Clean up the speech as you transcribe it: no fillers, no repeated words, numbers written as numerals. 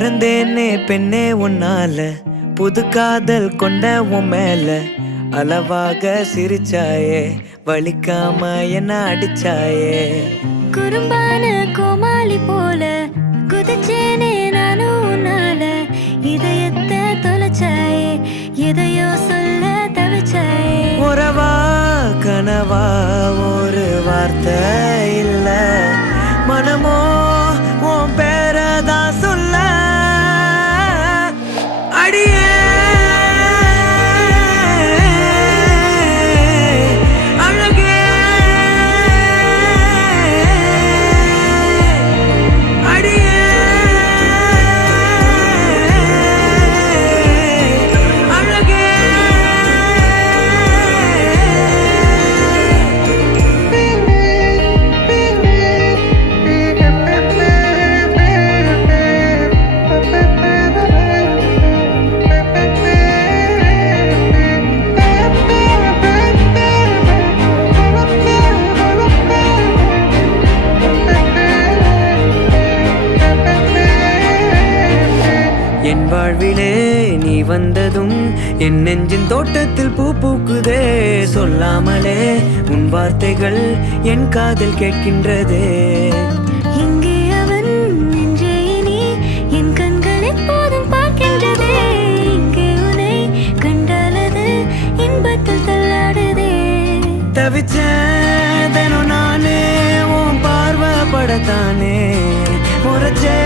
மறந்தேனே பெண்ணே உன்னால, புது காதல் கொண்ட உன் மேல. அளவாக சிரிச்சாயே, வலிக்காம என்ன அடிச்சாயே. குறும்பான கோமாளி போல குதிச்சேனே நானும் உன்னால. இதயத்தை தொலைச்சாயே, எதையோ சொல்ல தவிச்சாயே. உறவா கனவா ஒரு வார்த்தை இல்ல, மனமோ உன் பேரதான் சொல்ல. அடியே அழகே, அடியே அழகே. என் வாழ்விலே நீ வந்ததும் என் நெஞ்சின் தோட்டத்தில் பூ பூக்குதே. சொல்லாமலே உன் வார்த்தைகள் என் காதில் கேட்கின்றதே. இங்கே அவன் நெஞ்சே நீ என் கண்கள் எப்போதும் பார்க்கின்றதே. இங்கே உன்னை கண்டாலது இன்பத்தில் தள்ளாடுதே. தவிச்சேன் நானே உன் பார்வைப்படத்தானே, முறைச்சே